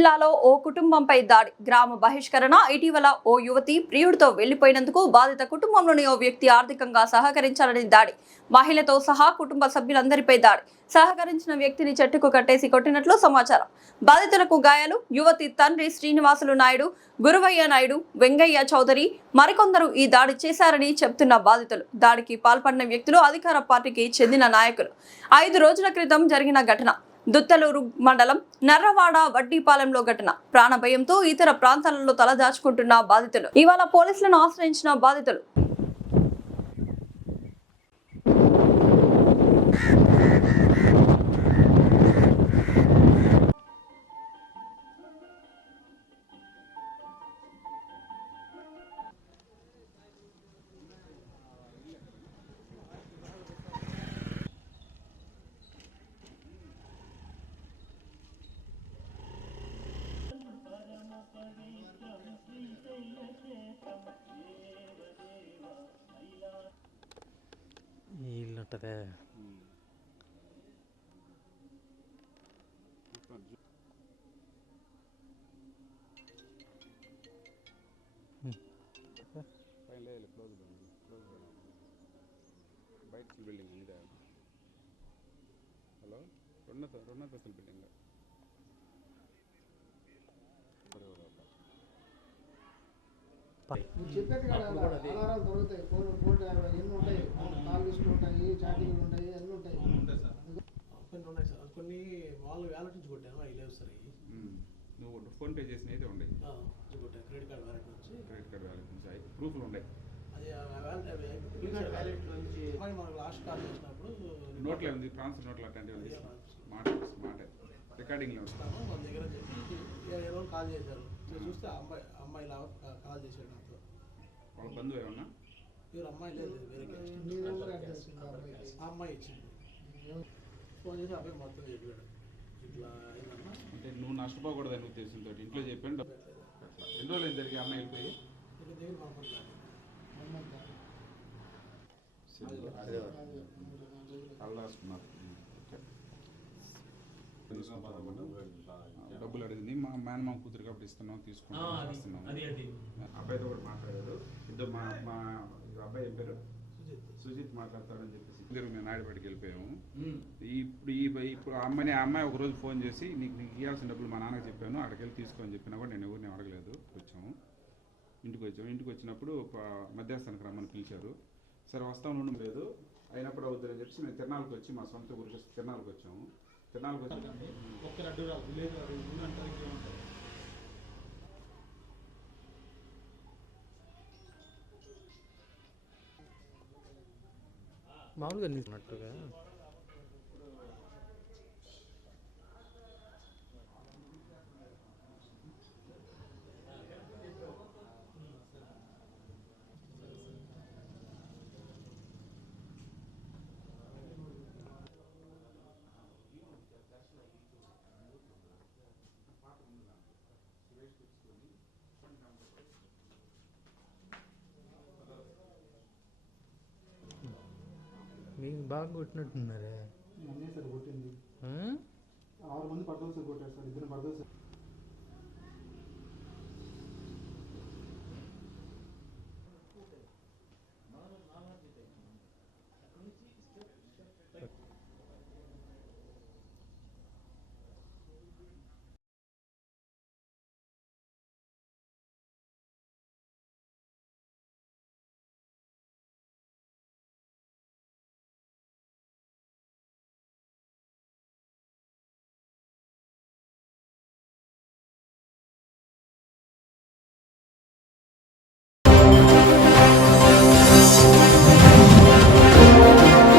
జిల్లాలో ఓ కుటుంబంపై దాడి, గ్రామ బహిష్కరణ. ఇటీవల ఓ యువతి ప్రియుడితో వెళ్లిపోయినందుకు బాధిత కుటుంబంలోని ఓ వ్యక్తి ఆర్థికంగా సహకరించాలని దాడి, మహిళతో సహా కుటుంబ సభ్యులందరిపై దాడి, సహకరించిన వ్యక్తిని చెట్టుకు కట్టేసి కొట్టినట్లు సమాచారం. బాధితులకు గాయాలు. యువతి తండ్రి శ్రీనివాసులు నాయుడు, గురువయ్య నాయుడు, వెంగయ్య చౌదరి మరికొందరు ఈ దాడి చేశారని చెప్తున్న బాధితులు. దాడికి పాల్పడిన వ్యక్తులు అధికార పార్టీకి చెందిన నాయకులు. 5 రోజుల క్రితం జరిగిన ఘటన. దుత్తలూరు మండలం నర్రవాడ వడ్డీపాలెంలో ఘటన. ప్రాణభయంతో ఇతర ప్రాంతాలలో తలదాచుకుంటున్న బాధితులు ఇవాళ పోలీసులను ఆశ్రయించిన బాధితులు ఇల్లుంటదే. బయట బిల్డింగ్ ఇదే. హలో, రెండంతస్తుల బిల్డింగ్. చెప్పేది కదా, ఆధారాలు దొరుకుతాయి. ఫోన్ ఎన్ని ఉంటాయి, కాల్ లిస్టులు ఉంటాయి, చాటింగ్లు ఉంటాయి, అన్నీ ఉంటాయి. కొన్ని ఉన్నాయి సార్, కొన్ని వాళ్ళు వ్యాలెట్ నుంచి కొట్టాను, అవి లేవు సార్. నువ్వు ఫోన్ పే చేసిన అయితే ఉండే కొట్టాను, క్రెడిట్ కార్డ్ వ్యాలెట్ నుంచి. క్రెడిట్ కార్డ్ వ్యాలెట్ నుంచి ప్రూఫ్లు ఉన్నాయి. అది మనకు లాస్ట్ కాల్ చేసినప్పుడు నోట్లో ఉంది, ట్రాన్స్ఫర్ నోట్లు అట్లాంటివి ఉంది. మాట రికార్డింగ్లో వస్తాను మన దగ్గర చెప్పి 20 రోజులు కాల్ చేశారు. చూస్తే అమ్మాయి కాల్ చేశాడు నాతో. వాళ్ళ బంధువు ఏమన్నా? ఎవరు అమ్మాయి లేదు, వేరే ఆ అమ్మాయి ఇచ్చింది. ఫోన్ చేసి అబ్బాయి మొత్తం చెప్పాడు, ఇట్లా అయిందన్నా. అంటే నువ్వు నష్టపోకూడదని ఉద్దేశంతో ఇంట్లో చెప్పాను. ఎన్ని రోజులు జరిగి అమ్మాయి వెళ్ళిపోయి దగ్గర మాట్లాడుతున్నాను. రాసుకున్నారు. డబ్బులు అడిగింది. మా మేనమామ కూతురు కాబట్టి ఇస్తున్నాం, తీసుకున్నాం. అబ్బాయితో కూడా మాట్లాడారు. ఇద్దరు మా అబ్బాయి ఏం పేరు సుజిత్ మాట్లాడతారని చెప్పేసి మేము నాయుడుపేటకి వెళ్ళిపోయాము. ఇప్పుడు అమ్మాయి ఒక రోజు ఫోన్ చేసి నీకు ఇవ్వాల్సిన డబ్బులు మా నాన్నకి చెప్పాను, అక్కడికి వెళ్ళి తీసుకోని చెప్పినా కూడా నేను ఎవరిని అడగలేదు. ఇంటికి వచ్చినప్పుడు మధ్యాహ్నానికి రమ్మని పిలిచారు. సరే వస్తాం నుండి లేదు, అయినప్పుడు అవుతుందని చెప్పి మేము తిరణాలకు వచ్చి మా సొంత ఊరికి తిరణాలకు వచ్చాము. తిరణాలకు వచ్చి మామూలుగా నీకున్నట్టుగా మీకు బాగా కొట్టినట్టున్నారే.